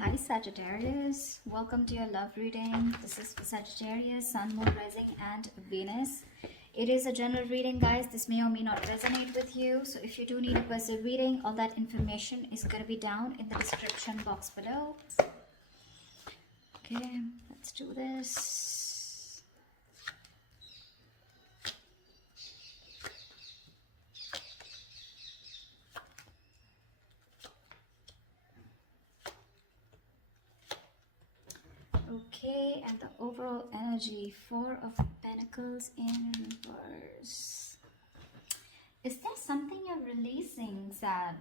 Hi Sagittarius, welcome to your love reading. This is for Sagittarius, Sun, Moon, Rising and Venus. It is a general reading, guys. This may or may not resonate with you. So if you do need a personal reading, all that information is going to be down in the description box below. Okay, let's do this. Okay, and the overall energy, Four of Pentacles in reverse. Is there something you're releasing, Sag?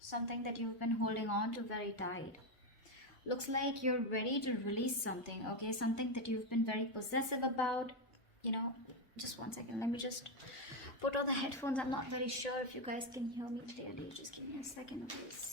Something that you've been holding on to very tight. Looks like you're ready to release something, okay? Something that you've been very possessive about. You know, just one second. Let me just put on the headphones. I'm not very sure if you guys can hear me clearly. Just give me a second of this.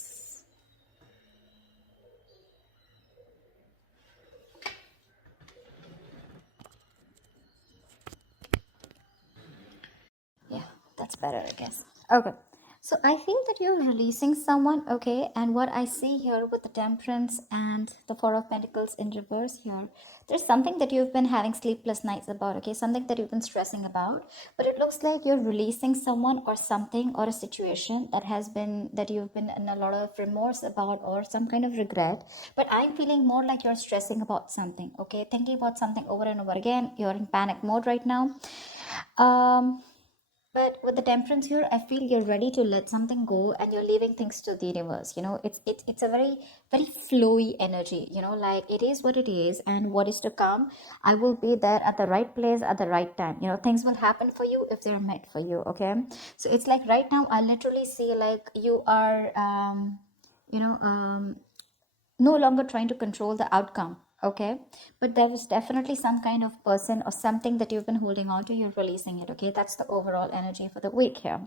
Yeah, that's better, I guess. Okay. So I feel that you're releasing someone, okay? And what I see here with the Temperance and the Four of Pentacles in reverse here, there's something that you've been having sleepless nights about, okay? Something that you've been stressing about. But it looks like you're releasing someone or something or a situation that you've been in a lot of remorse about or some kind of regret. But I'm feeling more like you're stressing about something, okay? Thinking about something over and over again. You're in panic mode right now. But with the Temperance here, I feel you're ready to let something go and you're leaving things to the universe. You know, it's a very flowy energy. You know, like it is what it is, and what is to come, I will be there at the right place at the right time. You know, things will happen for you if they're meant for you. Okay, so it's like right now, I literally see like you are, you know, no longer trying to control the outcome, okay? But there is definitely some kind of person or something that you've been holding on to, you're releasing it, okay? That's the overall energy for the week here.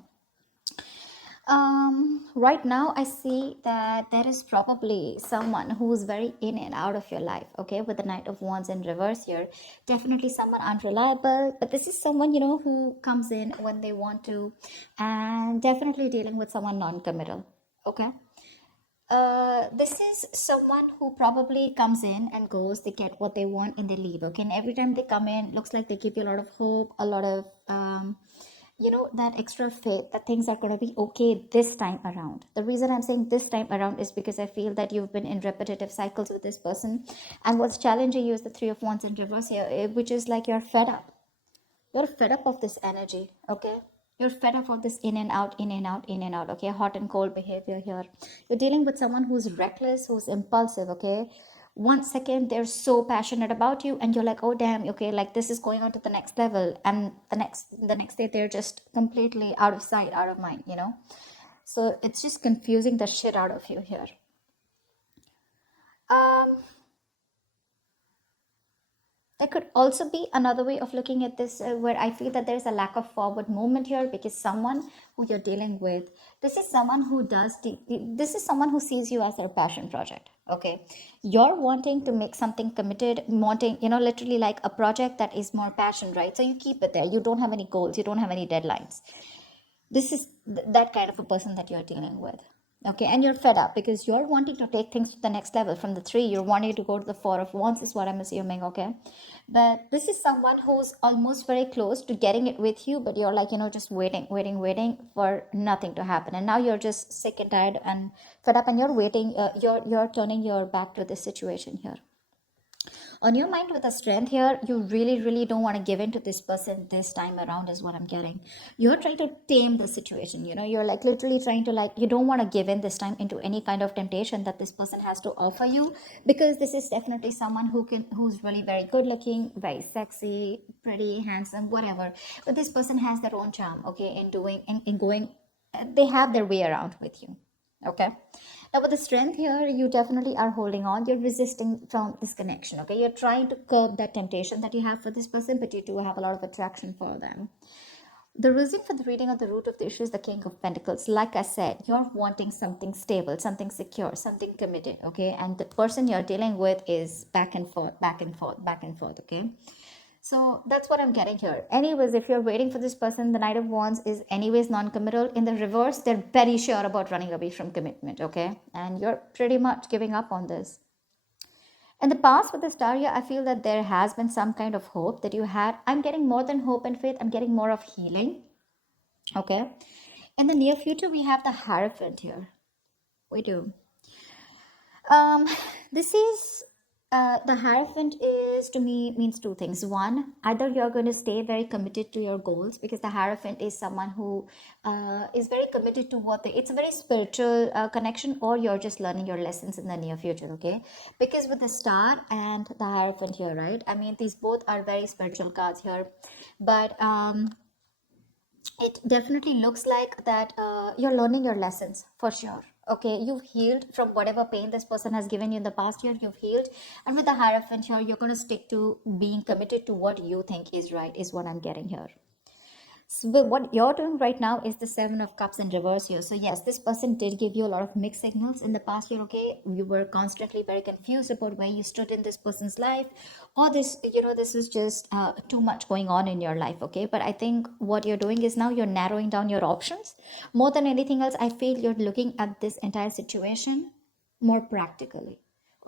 Right now I see that there is probably someone who's very in and out of your life, okay? With the Knight of Wands in reverse here, definitely someone unreliable, but this is someone, you know, who comes in when they want to, and definitely dealing with someone non-committal, okay? This is someone who probably comes in and goes, they get what they want and they leave, okay? And every time they come in, looks like they give you a lot of hope, a lot of, you know, that extra faith that things are going to be okay this time around. The reason I'm saying this time around is because I feel that you've been in repetitive cycles with this person. And what's challenging you is the Three of Wands in reverse here, which is like you're fed up. You're fed up of this energy, okay? You're fed up of this in and out, in and out, in and out, okay? Hot and cold behavior here. You're dealing with someone who's reckless, who's impulsive, okay? 1 second they're so passionate about you and you're like, oh damn, okay, like this is going on to the next level, and the next day they're just completely out of sight, out of mind, you know? So it's just confusing the shit out of you here. um There could also be another way of looking at this, where I feel that there's a lack of forward movement here, because someone who you're dealing with, this is someone who this is someone who sees you as their passion project. Okay, you're wanting to make something committed, wanting, you know, literally like a project that is more passion, right? So you keep it there. You don't have any goals. You don't have any deadlines. This is that kind of a person that you're dealing with, okay? And you're fed up because you're wanting to take things to the next level. From the three, you're wanting to go to the Four of Wands, is what I'm assuming, okay? But this is someone who's almost very close to getting it with you, but you're like, you know, just waiting for nothing to happen, and now you're just sick and tired and fed up, and you're waiting, you're turning your back to this situation here. On your mind with the Strength here, you really don't want to give in to this person this time around, is what I'm getting. You're trying to tame the situation, you know, you're like literally trying to, like, you don't want to give in this time into any kind of temptation that this person has to offer you, because this is definitely someone who's really very good looking, very sexy, pretty, handsome, whatever. But this person has their own charm, okay, in going, they have their way around with you, okay? Now with the Strength here, you definitely are holding on. You're resisting from this connection, okay? You're trying to curb that temptation that you have for this person, but you do have a lot of attraction for them. The reason for the reading of the root of the issue is the King of Pentacles. Like I said, you're wanting something stable, something secure, something committed, okay? And the person you're dealing with is back and forth, back and forth, back and forth, okay? So that's what I'm getting here. Anyways, if you're waiting for this person, the Knight of Wands is anyways non-committal. In the reverse, they're very sure about running away from commitment, okay? And you're pretty much giving up on this. In the past with the star here, I feel that there has been some kind of hope that you had. I'm getting more than hope and faith. I'm getting more of healing. Okay. In the near future, we have the Hierophant here. We do. Um, this is the Hierophant is to me means two things. One, either you're going to stay very committed to your goals, because the Hierophant is someone who is very committed to what it's a very spiritual connection, or you're just learning your lessons in the near future. Okay, because with the Star and the Hierophant here, right? I mean, these both are very spiritual cards here, but it definitely looks like that you're learning your lessons for sure. Okay, you've healed from whatever pain this person has given you in the past year. You've healed, and with the Hierophant here, you're going to stick to being committed to what you think is right, is what I'm getting here. So what you're doing right now is the Seven of Cups in reverse here. So yes, this person did give you a lot of mixed signals in the past year. Okay, you were constantly very confused about where you stood in this person's life, or this, this is just too much going on in your life. Okay, but I think what you're doing is now you're narrowing down your options. More than anything else, I feel you're looking at this entire situation more practically.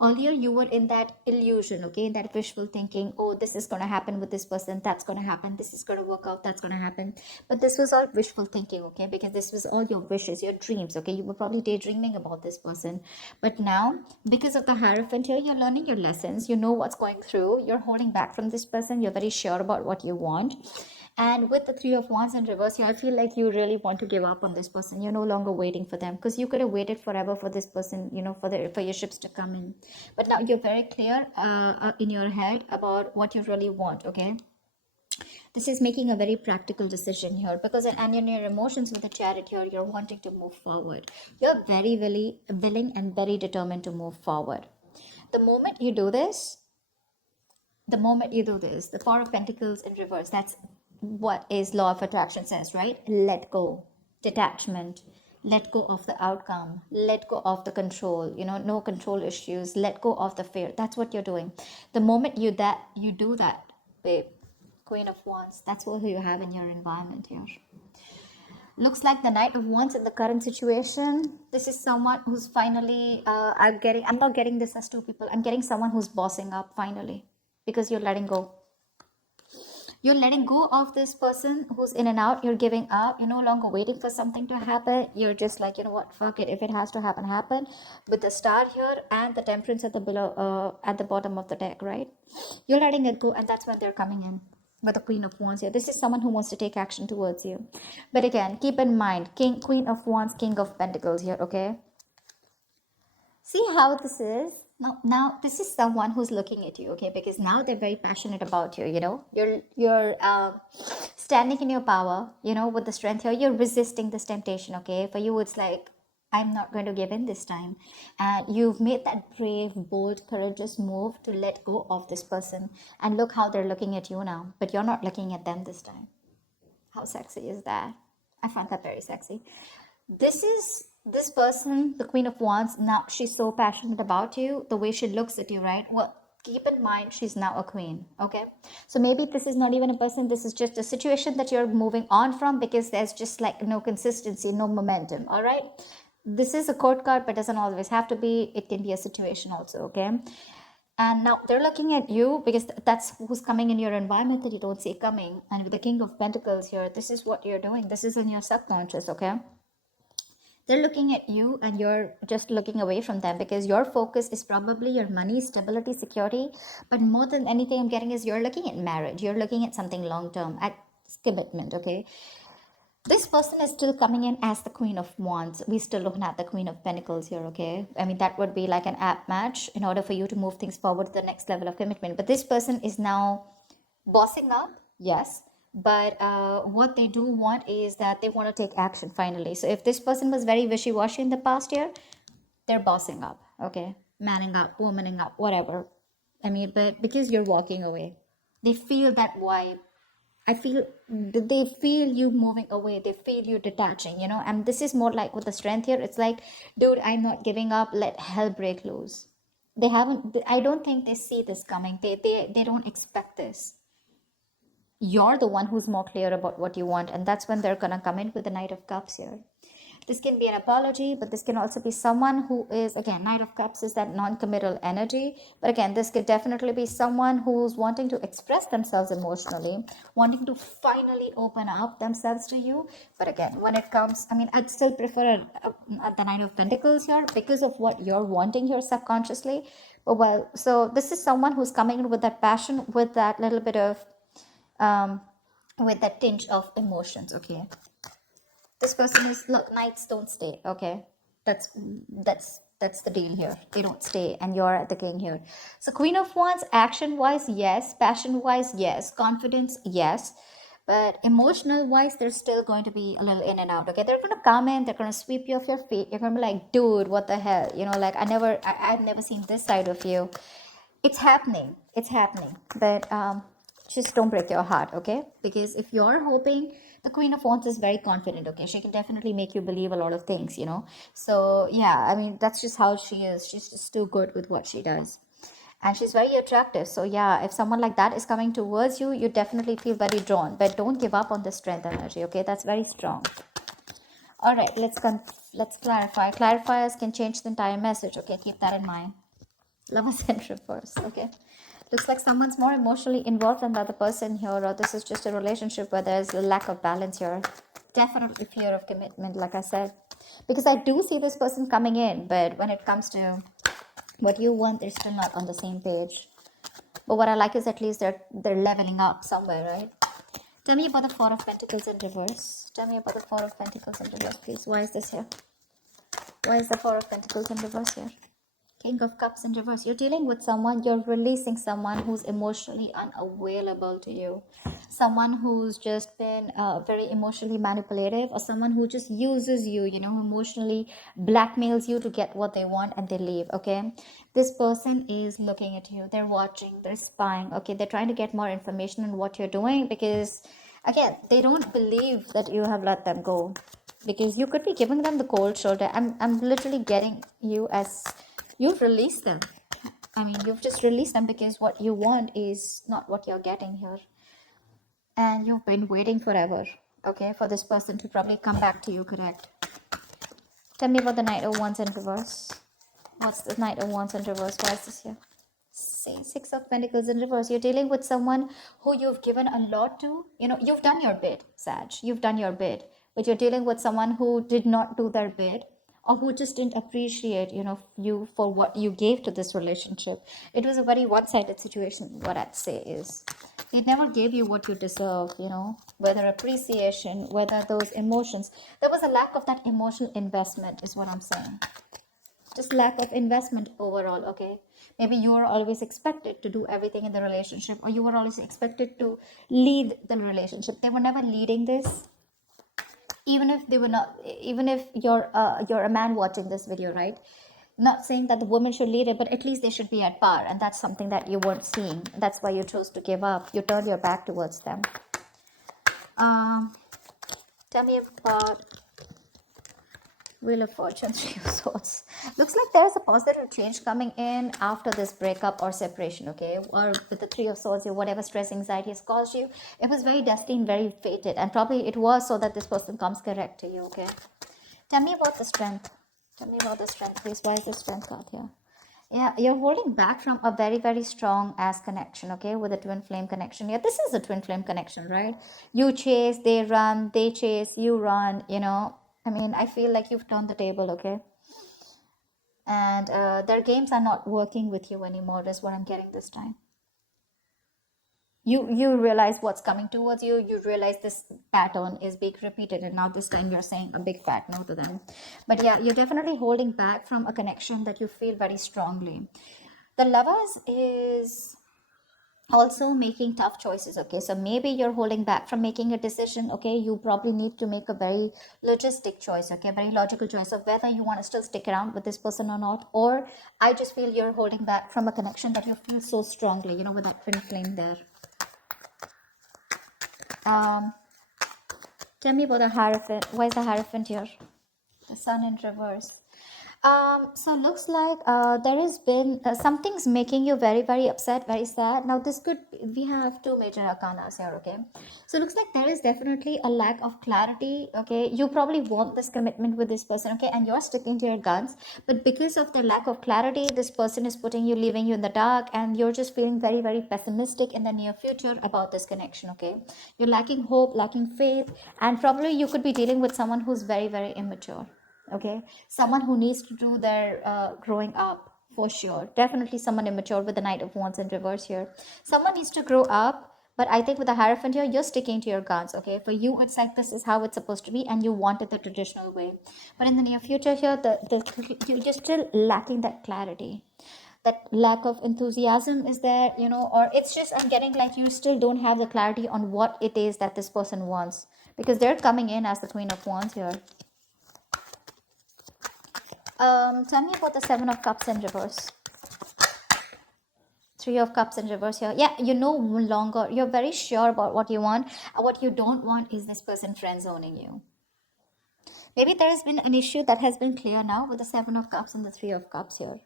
Earlier you were in that illusion, okay, in that wishful thinking. Oh, this is going to happen with this person, that's going to happen, this is going to work out, that's going to happen. But this was all wishful thinking, okay, because this was all your wishes, your dreams. Okay, you were probably daydreaming about this person. But now, because of the Hierophant here, you're learning your lessons. You know what's going through. You're holding back from this person. You're very sure about what you want. And with the Three of Wands in reverse here, I feel like you really want to give up on this person. You're no longer waiting for them, because you could have waited forever for this person, for your ships to come in. But now you're very clear in your head about what you really want. Okay, this is making a very practical decision here, because and in your emotions with the Chariot here, you're wanting to move forward. You're very, very willing and very determined to move forward. The moment you do this, the Four of Pentacles in reverse, that's what is law of attraction says, right? Let go, detachment, let go of the outcome, let go of the control, no control issues, let go of the fear. That's what you're doing. The moment you do that, babe, Queen of Wands, that's what you have in your environment here. Looks like the Knight of Wands in the current situation. This is someone who's finally, I'm not getting this as two people. I'm getting someone who's bossing up finally, because you're letting go. You're letting go of this person who's in and out. You're giving up. You're no longer waiting for something to happen. You're just like, you know what, fuck it. If it has to happen, happen. With the Star here and the Temperance at the at the bottom of the deck, right? You're letting it go, and that's when they're coming in with the Queen of Wands here. This is someone who wants to take action towards you. But again, keep in mind, Queen of Wands, King of Pentacles here, okay? See how this is? Now this is someone who's looking at you, okay? Because now they're very passionate about you, You're standing in your power, with the strength here. You're resisting this temptation, okay? For you, it's like, I'm not going to give in this time. And you've made that brave, bold, courageous move to let go of this person. And look how they're looking at you now. But you're not looking at them this time. How sexy is that? I find that very sexy. This person, the Queen of Wands, now she's so passionate about you, the way she looks at you, right? Well, keep in mind, she's now a queen, okay? So maybe this is not even a person, this is just a situation that you're moving on from, because there's just like no consistency, no momentum, all right? This is a court card, but doesn't always have to be. It can be a situation also, okay? And now they're looking at you, because that's who's coming in your environment that you don't see coming. And with the King of Pentacles here, this is what you're doing. This is in your subconscious, okay? They're looking at you and you're just looking away from them, because your focus is probably your money, stability, security. But more than anything I'm getting is you're looking at marriage. You're looking at something long-term, at commitment, okay? This person is still coming in as the Queen of Wands. We still don't have the Queen of Pentacles here, okay? I mean, that would be like an app match in order for you to move things forward to the next level of commitment. But this person is now bossing up, yes. But what they do want is that they want to take action finally. So if this person was very wishy-washy in the past year, they're bossing up, okay? Manning up, womaning up, whatever. I mean, but because you're walking away, they feel that vibe. They feel you moving away. They feel you detaching, And this is more like with the strength here. It's like, dude, I'm not giving up. Let hell break loose. They haven't. I don't think they see this coming. They don't expect this. You're the one who's more clear about what you want, and that's when they're gonna come in with the Knight of Cups here. This can be an apology, but this can also be someone who is, again, Knight of Cups is that non-committal energy. But again, this could definitely be someone who's wanting to express themselves emotionally, wanting to finally open up themselves to you. But again, when it comes, I mean, I'd still prefer the Nine of Pentacles here because of what you're wanting here subconsciously. But well, so this is someone who's coming in with that passion, with that little bit of um, with that tinge of emotions. Okay, this person is, look, knights don't stay. Okay, that's the deal here. They don't stay, and you're the king here. So Queen of Wands, action wise, yes. Passion wise, yes. Confidence, yes. But emotional wise, they're still going to be a little in and out. Okay, they're gonna come in, they're gonna sweep you off your feet. You're gonna be like, dude, what the hell, you know, like I've never seen this side of you. It's happening, it's happening. But just don't break your heart, okay? Because if you're hoping, the Queen of Wands is very confident, okay? She can definitely make you believe a lot of things, you know? So yeah, I mean, that's just how she is. She's just too good with what she does, and she's very attractive. So yeah, if someone like that is coming towards you, you definitely feel very drawn. But don't give up on the strength energy, okay? That's very strong. All right, let's clarify. Clarifiers can change the entire message, okay? Keep that in mind. Lovers in reverse, okay? Looks like someone's more emotionally involved than the other person here, or this is just a relationship where there's a lack of balance here. Definitely fear of commitment, like I said, because I do see this person coming in, but when it comes to what you want, they're still not on the same page. But what I like is at least they're leveling up somewhere, right? Tell me about the Four of Pentacles in reverse. Tell me about the Four of Pentacles in reverse, please. Why is this here? Why is the Four of Pentacles in reverse here? King of Cups in reverse. You're dealing with someone, you're releasing someone who's emotionally unavailable to you. Someone who's just been very emotionally manipulative, or someone who just uses you, you know, emotionally blackmails you to get what they want and they leave, okay? This person is looking at you, they're watching, they're spying, okay? They're trying to get more information on what you're doing because, again, they don't believe that you have let them go, because you could be giving them the cold shoulder. I'm literally getting you as you've released them. I mean, you've just released them because what you want is not what you're getting here. And you've been waiting forever, okay, for this person to probably come back to you, correct? Tell me about the Knight of Wands in reverse. What's the Knight of Wands in reverse? Why is this here? Six of Pentacles in reverse. You're dealing with someone who you've given a lot to. You know, you've done your bid, Sag. You've done your bid. But you're dealing with someone who did not do their bid, or who just didn't appreciate, you know, you for what you gave to this relationship. It was a very one-sided situation, what I'd say is. They never gave you what you deserve, you know, whether appreciation, whether those emotions. There was a lack of that emotional investment, is what I'm saying. Just lack of investment overall, okay? Maybe you are always expected to do everything in the relationship, or you were always expected to lead the relationship. They were never leading this. Even if they were not, even if you're a man watching this video, right? Not saying that the woman should lead it, but at least they should be at par, and that's something that you weren't seeing. That's why you chose to give up. You turned your back towards them. Tell me about Wheel of Fortune, Three of Swords. Looks like there's a positive change coming in after this breakup or separation, okay? Or with the Three of Swords, whatever stress, anxiety has caused you, it was very destined, very fated. And probably it was so that this person comes correct to you, okay? Tell me about the strength. Tell me about the strength, please. Why is the strength card here? Yeah, you're holding back from a very, very strong ass connection, okay, with a twin flame connection. Yeah, this is a twin flame connection, right? You chase, they run, they chase, you run, you know. I mean, I feel like you've turned the table, okay? And their games are not working with you anymore, is what I'm getting this time. You realize what's coming towards you. You realize this pattern is being repeated, and now this time you're saying a big fat no to them. But yeah, you're definitely holding back from a connection that you feel very strongly. The Lovers is also making tough choices, okay? So maybe you're holding back from making a decision, okay? You probably need to make a very logistic choice, okay? Very logical choice of whether you want to still stick around with this person or not. Or I just feel you're holding back from a connection that you feel so strongly, you know, with that twin flame there. Tell me about the Hierophant. Why is the Hierophant here? The Sun in reverse. So looks like there has been something's making you very, very upset, very sad. Now this could we have two major arcanas here, okay? So looks like there is definitely a lack of clarity, okay? You probably want this commitment with this person, okay? And you're sticking to your guns, but because of the lack of clarity, this person is putting you, leaving you in the dark, and you're just feeling very, very pessimistic in the near future about this connection, okay? You're lacking hope, lacking faith, and probably you could be dealing with someone who's very, very immature, okay, someone who needs to do their growing up for sure, definitely someone immature with the Knight of Wands in reverse here. Someone needs to grow up, but I think with the Hierophant here, you're sticking to your guns, okay? For you, it's like this is how it's supposed to be, and you want it the traditional way. But in the near future here, you're just still lacking that clarity. That lack of enthusiasm is there, or it's just, I'm getting like you still don't have the clarity on what it is that this person wants, because they're coming in as the Queen of Wands here. Tell me about the Seven of Cups in reverse. Three of Cups in reverse here. Yeah, you no longer, you're very sure about what you want. What you don't want is this person friend zoning you. Maybe there has been an issue that has been clear now with the Seven of Cups and the Three of Cups here.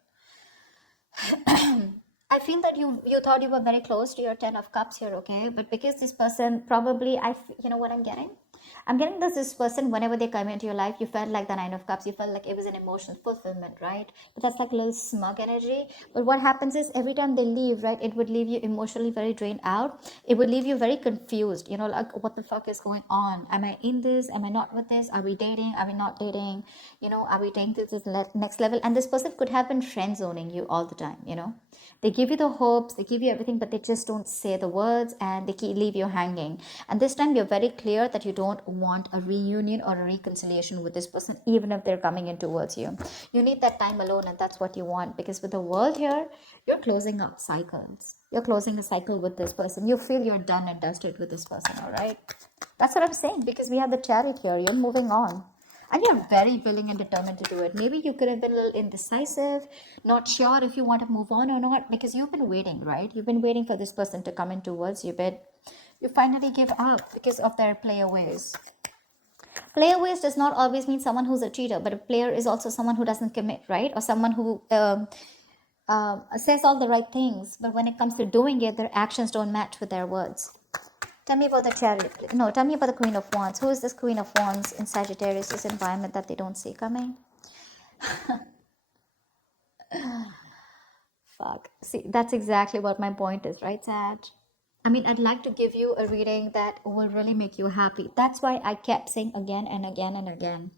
I feel that you thought you were very close to your Ten of Cups here, okay? But because this person probably, you know what I'm getting? I'm getting this person, whenever they come into your life, you felt like the Nine of Cups. You felt like it was an emotional fulfillment, right? But that's like a little smug energy. But what happens is every time they leave, right, it would leave you emotionally very drained out. It would leave you very confused, like what the fuck is going on? Am I in this? Am I not with this? Are we dating? Are we not dating? Are we taking to this next level? And this person could have been friend zoning you all the time. They give you the hopes, they give you everything, but they just don't say the words, and they leave you hanging. And this time you're very clear that you don't want a reunion or a reconciliation with this person, even if they're coming in towards you. You need that time alone, and that's what you want, because with the World here, you're closing up cycles. You're closing a cycle with this person. You feel you're done and dusted with this person, all right? That's what I'm saying, because we have the Chariot here. You're moving on. And you're very willing and determined to do it. Maybe you could have been a little indecisive, not sure if you want to move on or not, because you've been waiting, right? You've been waiting for this person to come in towards you, but you finally give up because of their playaways. Playaways does not always mean someone who's a cheater, but a player is also someone who doesn't commit, right? Or someone who says all the right things, but when it comes to doing it, their actions don't match with their words. Tell me about the Chariot. No, tell me about the Queen of Wands. Who is this Queen of Wands in Sagittarius' environment that they don't see coming? Fuck. See, that's exactly what my point is, right, Sag? I mean, I'd like to give you a reading that will really make you happy. That's why I kept saying again and again and again.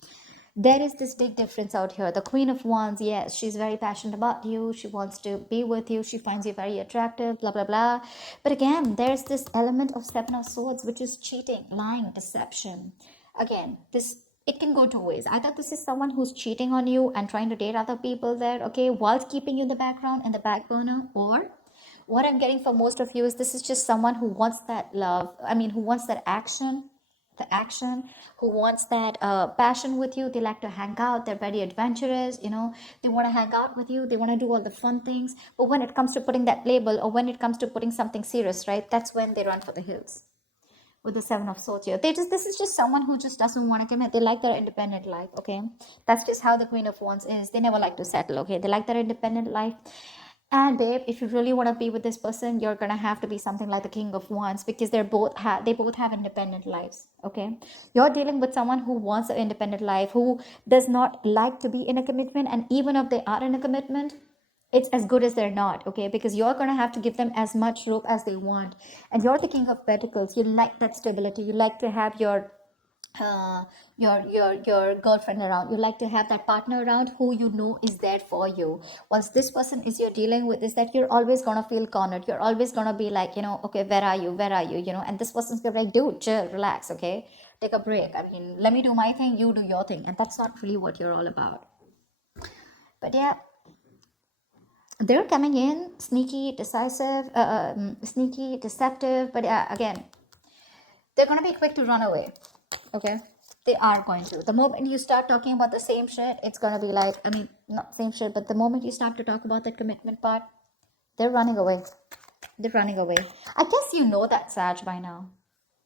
There is this big difference out here. The Queen of Wands, yes, she's very passionate about you. She wants to be with you. She finds you very attractive, blah, blah, blah. But again, there's this element of Seven of Swords, which is cheating, lying, deception. Again, it can go two ways. Either this is someone who's cheating on you and trying to date other people there, okay, whilst keeping you in the background and the back burner, or what I'm getting for most of you is this is just someone who wants that love. I mean, who wants that action, who wants that passion with you. They like to hang out. They're very adventurous. They want to hang out with you. They want to do all the fun things. But when it comes to putting that label, or when it comes to putting something serious, right, that's when they run for the hills. With the Seven of Swords here, this is just someone who just doesn't want to commit. They like their independent life, okay? That's just how the Queen of Wands is. They never like to settle, okay? They like their independent life. And babe, if you really want to be with this person, you're gonna have to be something like the King of Wands, because they both have independent lives. Okay, you're dealing with someone who wants an independent life, who does not like to be in a commitment, and even if they are in a commitment, it's as good as they're not. Okay, because you're gonna have to give them as much rope as they want, and you're the King of Pentacles. You like that stability. You like to have uh, your girlfriend around. You like to have that partner around who is there for you. Once this person is you're dealing with, is that you're always gonna feel cornered. You're always gonna be like, okay, where are you, and this person's gonna be like, dude, chill, relax, okay, take a break. I mean, let me do my thing, you do your thing. And that's not really what you're all about. But yeah, they're coming in sneaky, decisive, sneaky, deceptive, but again, they're gonna be quick to run away. Okay, they are going to. The moment you start talking about the same shit, it's gonna be like, I mean, not same shit, but the moment you start to talk about that commitment part, they're running away. They're running away. I guess you know that, Sag, by now.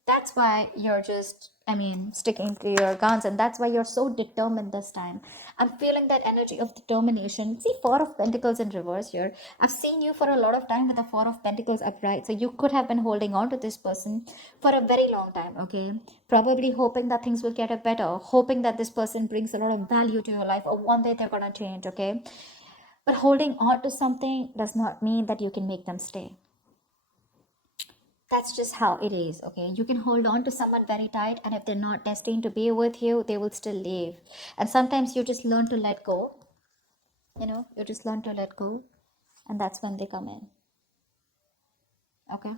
That's why you're just I mean, sticking to your guns, and that's why you're so determined this time. I'm feeling that energy of determination. See, Four of Pentacles in reverse here. I've seen you for a lot of time with the Four of Pentacles upright. So you could have been holding on to this person for a very long time, okay? Probably hoping that things will get a better, hoping that this person brings a lot of value to your life, or one day they're gonna change, okay? But holding on to something does not mean that you can make them stay. That's just how it is, okay? You can hold on to someone very tight, and if they're not destined to be with you, they will still leave. And sometimes you just learn to let go, you just learn to let go, and that's when they come in, okay?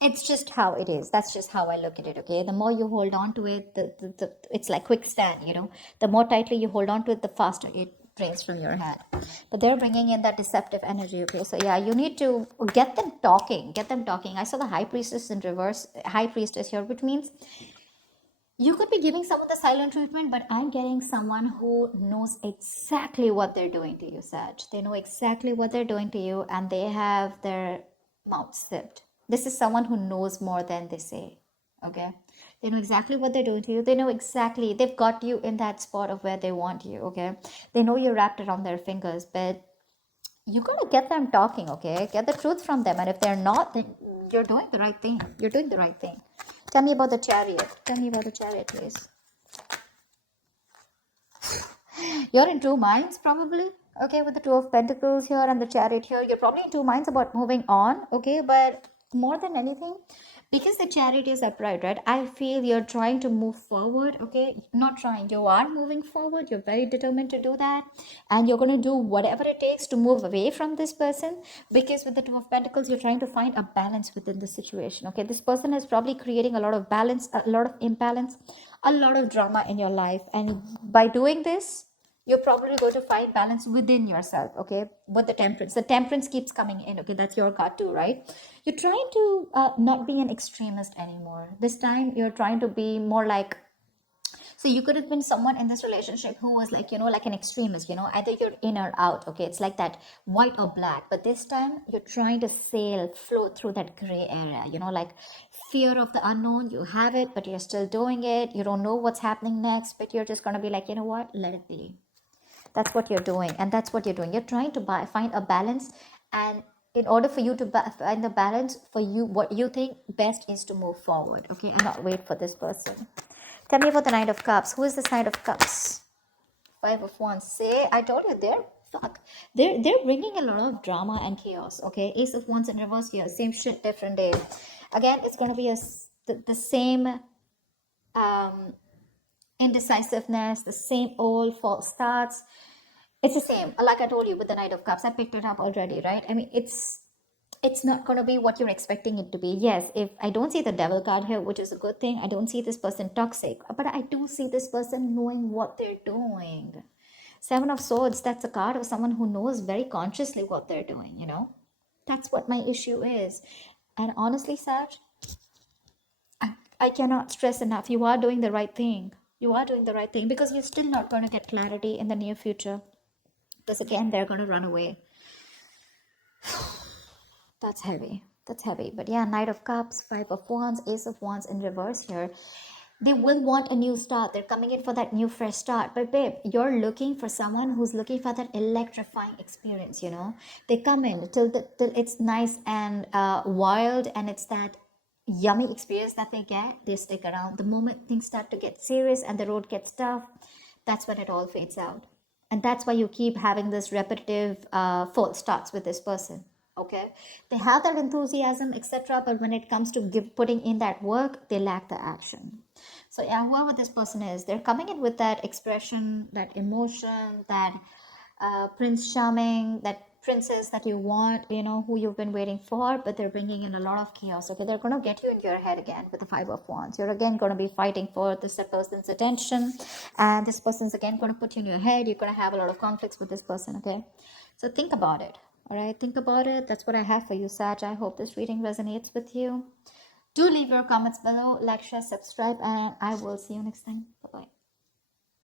It's just how it is. That's just how I look at it, okay? The more you hold on to it, it's like quicksand, the more tightly you hold on to it, the faster it drains from your head. But they're bringing in that deceptive energy, okay? So yeah, you need to get them talking. I saw the High Priestess in reverse, High Priestess here, which means you could be giving someone the silent treatment, but I'm getting someone who knows exactly what they're doing to you, Sag. They know exactly what they're doing to you, and they have their mouth zipped. This is someone who knows more than they say, okay? They know exactly what they're doing to you. They know exactly, they've got you in that spot of where they want you, okay? They know you're wrapped around their fingers, but you gotta get them talking, okay? Get the truth from them. And if they're not, then you're doing the right thing. You're doing the right thing. Tell me about the Chariot. Tell me about the Chariot, please. You're in two minds, probably. Okay, with the Two of Pentacles here and the Chariot here, you're probably in two minds about moving on, okay? But more than anything, because the Chariot is upright, right? I feel you're trying to move forward, okay? Not trying, you are moving forward. You're very determined to do that. And you're going to do whatever it takes to move away from this person, because with the Two of Pentacles, you're trying to find a balance within the situation, okay? This person is probably creating a lot of balance, a lot of imbalance, a lot of drama in your life. And by doing this, you're probably going to find balance within yourself, okay? With the temperance keeps coming in, okay? That's your card too, right? You're trying to not be an extremist anymore. This time you're trying to be more like, so you could have been someone in this relationship who was like, like an extremist, either you're in or out, okay? It's like that white or black. But this time you're trying to float through that gray area, like fear of the unknown. You have it, but you're still doing it. You don't know what's happening next, but you're just going to be like, you know what? Let it be. That's what you're doing, and that's what you're doing. You're trying to find a balance, and in order for you to find the balance for you, what you think best is to move forward, okay, and not wait for this person. Tell me about the Knight of Cups. Who is the Knight of Cups? Five of Wands. Say, I told you, they're bringing a lot of drama and chaos, okay? Ace of Wands in reverse here, same shit, different day. Again, it's going to be the same indecisiveness, the same old false starts. It's the same, like I told you with the Knight of Cups. I picked it up already, right? I mean, it's not going to be what you're expecting it to be. Yes, if I don't see the Devil card here, which is a good thing, I don't see this person toxic, but I do see this person knowing what they're doing. Seven of Swords, that's a card of someone who knows very consciously what they're doing, That's what my issue is. And honestly, Sag, I cannot stress enough. You are doing the right thing. You are doing the right thing, because you're still not going to get clarity in the near future. Because again, they're going to run away. That's heavy. That's heavy. But yeah, Knight of Cups, Five of Wands, Ace of Wands in reverse here. They will want a new start. They're coming in for that new fresh start. But babe, you're looking for someone who's looking for that electrifying experience, They come in till it's nice and wild, and it's that yummy experience that they get. They stick around. The moment things start to get serious and the road gets tough, that's when it all fades out. And that's why you keep having this repetitive false starts with this person, okay? They have that enthusiasm, etc., but when it comes to putting in that work, they lack the action. So yeah, whoever this person is, they're coming in with that expression, that emotion, that Prince Charming, that princess that you want, who you've been waiting for, but they're bringing in a lot of chaos, okay? They're going to get you in your head again with the Five of Wands. You're again going to be fighting for this person's attention, and this person's again going to put you in your head. You're going to have a lot of conflicts with this person, okay? So think about it, all right? Think about it. That's what I have for you, Sag. I hope this reading resonates with you. Do leave your comments below, like, share, subscribe, and I will see you next time. Bye-bye.